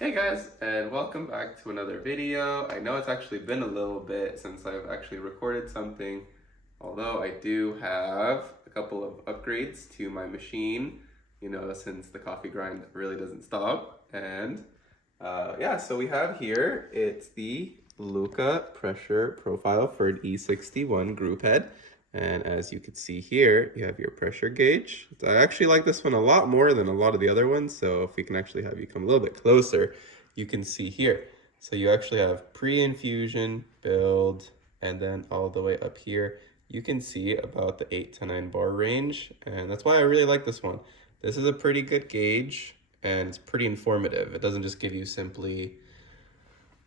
Hey guys, and welcome back to another video. I know it's actually been a little bit since I've actually recorded something, although I do have a couple of upgrades to my machine, since the coffee grind really doesn't stop. And yeah, so we have here, it's the LUCCA pressure profile for an E61 group head. And as you can see here, you have your pressure gauge. I actually like this one a lot more than a lot of the other ones. So if we can actually have you come a little bit closer, you can see here. So you actually have pre-infusion, build, and then all the way up here, you can see about the 8 to 9 bar range. And that's why I really like this one. This is a pretty good gauge and it's pretty informative. It doesn't just give you simply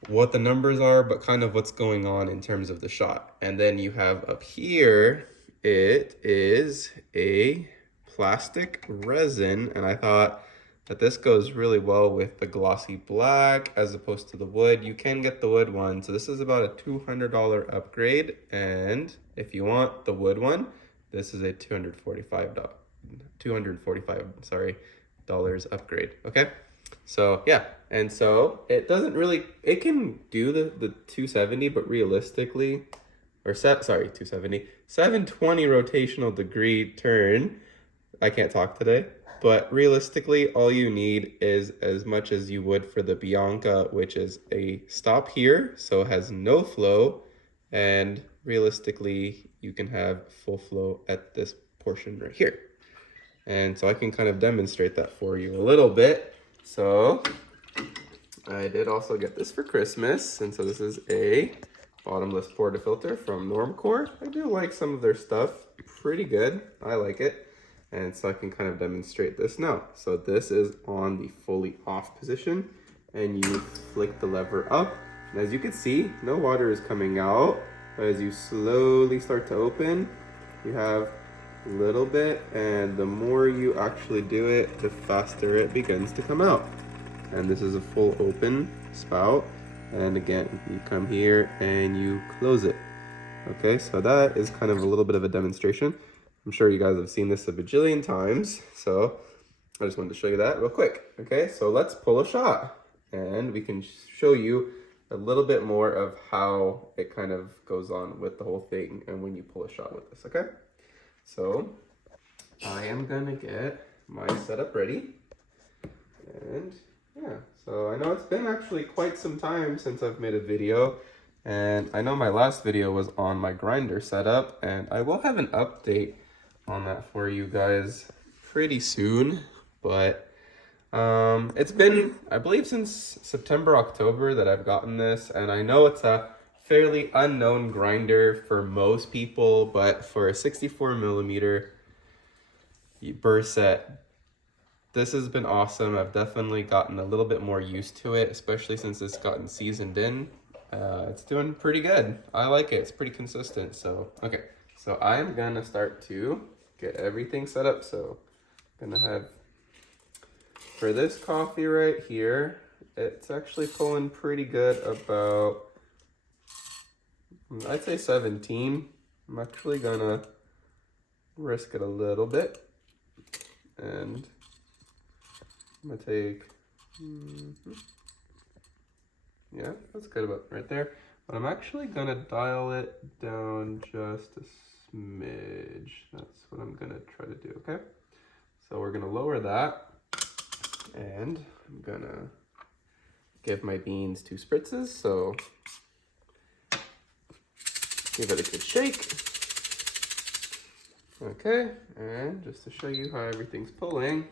what the numbers are, but kind of what's going on in terms of the shot. And then you have up here, it is a plastic resin, and I thought that this goes really well with the glossy black as opposed to the wood. You can get the wood one, so this is about a $200 upgrade, and if you want the wood one, this is a $245 upgrade. Okay, so yeah, and so it doesn't really, it can do the 270, but realistically, or 270, 720 rotational degree turn. I can't talk today, but realistically, all you need is as much as you would for the Bianca, which is a stop here, so it has no flow, and realistically, you can have full flow at this portion right here. And so I can kind of demonstrate that for you a little bit. So I did also get this for Christmas, and so this is a bottomless portafilter from Normcore. I do like some of their stuff, pretty good. I like it. And so I can kind of demonstrate this now. So this is on the fully off position, and you flick the lever up. And as you can see, no water is coming out. But as you slowly start to open, you have a little bit, and the more you actually do it, the faster it begins to come out. And this is a full open spout, and again, you come here and you close it. Okay, so that is kind of a little bit of a demonstration. I'm sure you guys have seen this a bajillion times, so I just wanted to show you that real quick. Okay, so let's pull a shot, and we can show you a little bit more of how it kind of goes on with the whole thing and when you pull a shot with this. Okay, so I am gonna get my setup ready, and yeah, so I know it's been actually quite some time since I've made a video, and I know my last video was on my grinder setup, and I will have an update on that for you guys pretty soon. But it's been, I believe, since September, October that I've gotten this, and I know it's a fairly unknown grinder for most people, but for a 64 millimeter burr set, this has been awesome. I've definitely gotten a little bit more used to it, especially since it's gotten seasoned in. It's doing pretty good. I like it. It's pretty consistent. So, okay. So I'm going to start to get everything set up. So I'm going to have, for this coffee right here, it's actually pulling pretty good about, I'd say 17. I'm actually going to risk it a little bit. And I'm gonna take, yeah, that's good about right there. But I'm actually gonna dial it down just a smidge. That's what I'm gonna try to do, okay? So we're gonna lower that, and I'm gonna give my beans 2 spritzes, so give it a good shake. Okay, and just to show you how everything's pulling,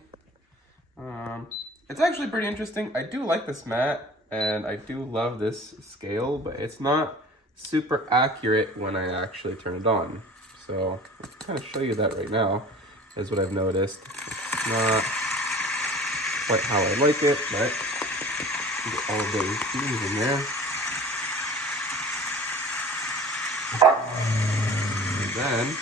it's actually pretty interesting. I do like this mat, and I do love this scale, but it's not super accurate when I actually turn it on. So I'll kind of show you that right now, is what I've noticed. It's not quite how I like it, but get all of those beans in there. And then,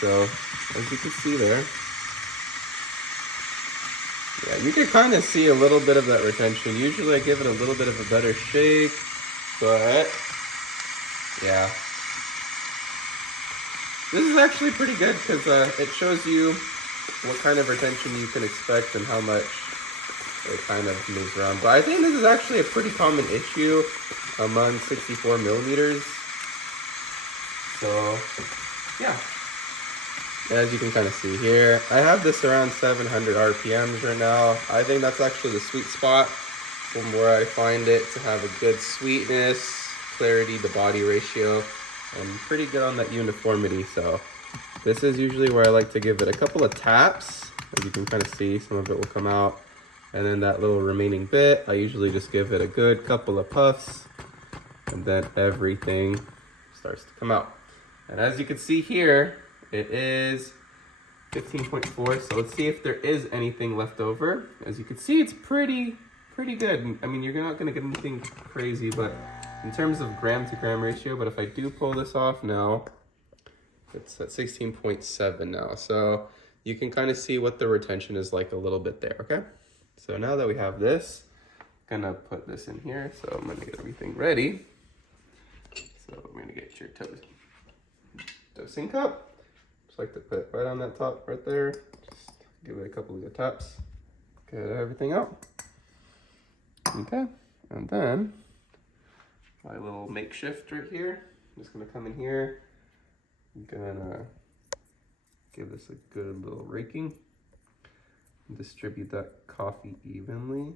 so as you can see there, yeah, you can kind of see a little bit of that retention. Usually I give it a little bit of a better shake, but yeah. This is actually pretty good because it shows you what kind of retention you can expect and how much it kind of moves around. But I think this is actually a pretty common issue among 64 millimeters. So yeah, as you can kind of see here, I have this around 700 RPMs right now. I think that's actually the sweet spot from where I find it to have a good sweetness, clarity to body ratio, and pretty good on that uniformity. So this is usually where I like to give it a couple of taps. As you can kind of see, some of it will come out. And then that little remaining bit, I usually just give it a good couple of puffs, and then everything starts to come out. And as you can see here, it is 15.4. So let's see if there is anything left over. As you can see, it's pretty good. I mean, you're not gonna get anything crazy, but in terms of gram to gram ratio, but if I do pull this off now, it's at 16.7 now. So you can kind of see what the retention is like a little bit there, okay? So now that we have this, I'm gonna put this in here. So I'm gonna get everything ready. So I'm gonna get your dosing cup. Just like to put it right on that top right there. Just give it a couple of good taps. Get everything out. Okay, and then my little makeshift right here. I'm just gonna come in here. I'm gonna give this a good little raking. And distribute that coffee evenly.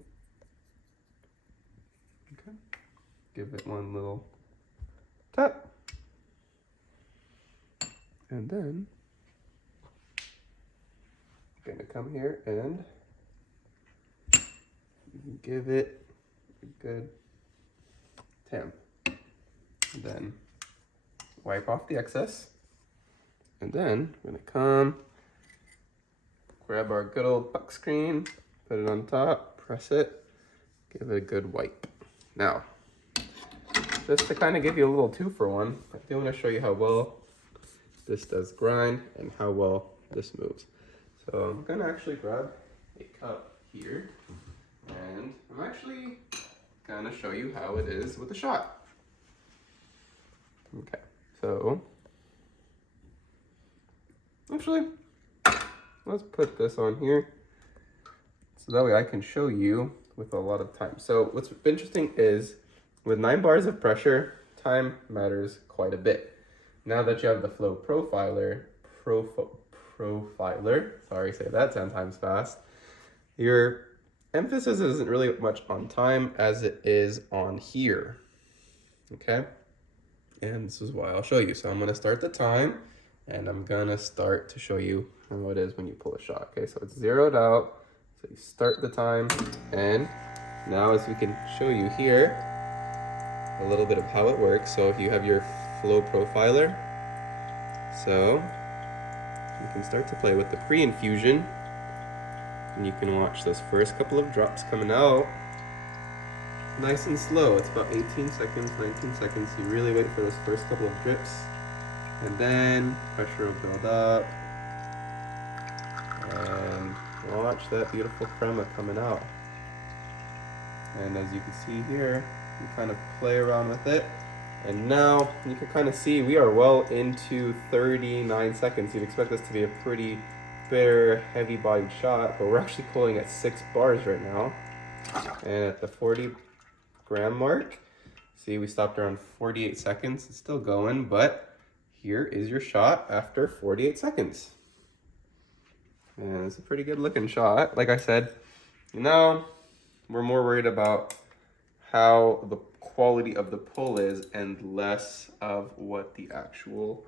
Okay, give it one little tap. And then I'm gonna come here and give it a good tamp. And then wipe off the excess. And then we're gonna come, grab our good old buck screen, put it on top, press it, give it a good wipe. Now, just to kind of give you a little 2-for-1, I do want to show you how well this does grind and how well this moves. So I'm gonna actually grab a cup here, and I'm actually gonna show you how it is with a shot. Okay, so actually, let's put this on here so that way I can show you with a lot of time. So what's interesting is with 9 bars of pressure, time matters quite a bit. Now that you have the flow profiler, sorry, say that 10 times fast, your emphasis isn't really much on time as it is on here, okay? And this is why I'll show you. So I'm gonna start the time, and I'm gonna start to show you how it is when you pull a shot, okay? So it's zeroed out, so you start the time, and now as we can show you here, a little bit of how it works. So if you have your flow profiler, so you can start to play with the pre-infusion, and you can watch those first couple of drops coming out nice and slow. It's about 18 seconds, 19 seconds. You really wait for those first couple of drips, and then pressure will build up, and watch that beautiful crema coming out. And as you can see here, you kind of play around with it, and now you can kind of see we are well into 39 seconds. You'd expect this to be a pretty bitter, heavy bodied shot, but we're actually pulling at 6 bars right now. And at the 40 gram mark, see, we stopped around 48 seconds. It's still going, but here is your shot after 48 seconds. And it's a pretty good looking shot. Like I said, now we're more worried about how the quality of the pull is and less of what the actual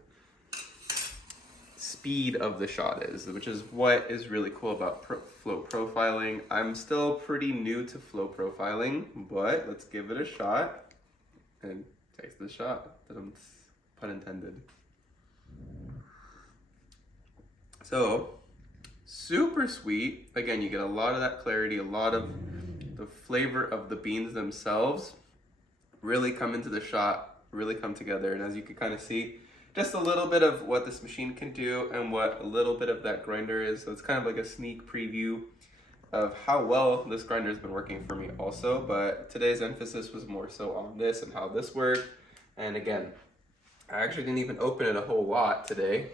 speed of the shot is, which is what is really cool about flow profiling. I'm still pretty new to flow profiling, but let's give it a shot and taste the shot. Pun intended. So, super sweet. Again, you get a lot of that clarity, a lot of the flavor of the beans themselves really come into the shot, really come together. And as you can kind of see, just a little bit of what this machine can do and what a little bit of that grinder is. So it's kind of like a sneak preview of how well this grinder has been working for me also. But today's emphasis was more so on this and how this worked. And again, I actually didn't even open it a whole lot today.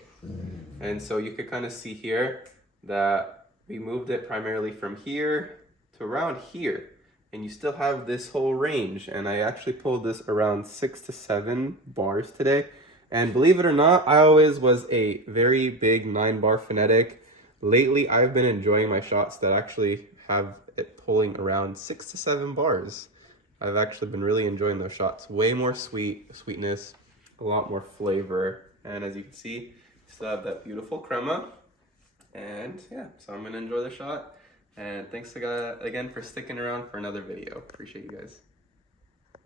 And so you could kind of see here that we moved it primarily from here to around here, and you still have this whole range. And I actually pulled this around 6 to 7 bars today. And believe it or not, I always was a very big 9-bar phonetic. Lately, I've been enjoying my shots that actually have it pulling around 6 to 7 bars. I've actually been really enjoying those shots. Way more sweetness, a lot more flavor. And as you can see, still have that beautiful crema. And yeah, so I'm gonna enjoy the shot. And thanks again for sticking around for another video. Appreciate you guys.